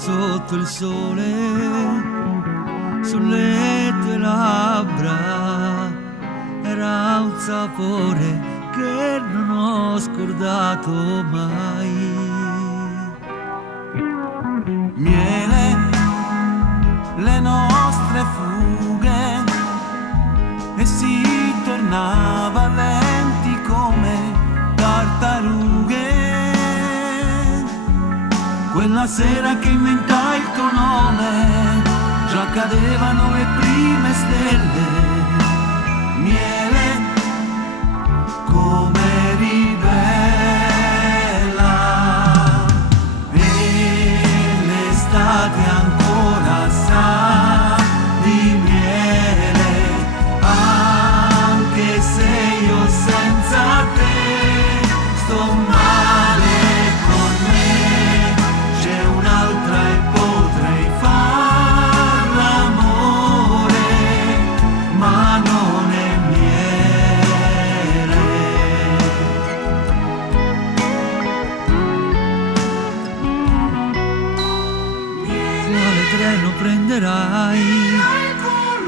sotto il sole, sulle tue labbra, era un sapore che non ho scordato mai. Miele, le nostre fughe, e si tornava lenti come tartarughe. Quella sera che inventai il tuo nome, già cadevano le prime stelle. Miele, come eri bella, e l'estate ancora sa di miele, anche se io senza te sto male con me. C'è un'altra e potrei far l'amore, ma non è miele. Quale treno prenderai?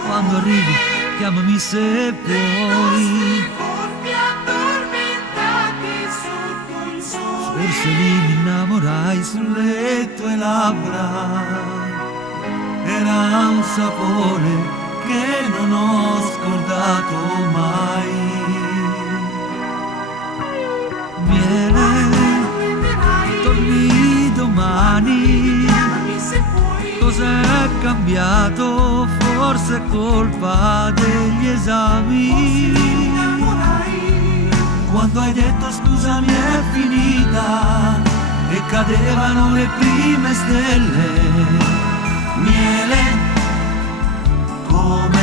Quando arrivi chiamami se puoi. Forse lì mi innamorai, sulle tue labbra era un sapore che non ho scordato mai. Miele, torni domani. Cos'è cambiato? Forse è colpa degli esami. Quando hai detto scusami è finita e cadevano le prime stelle. Miele, come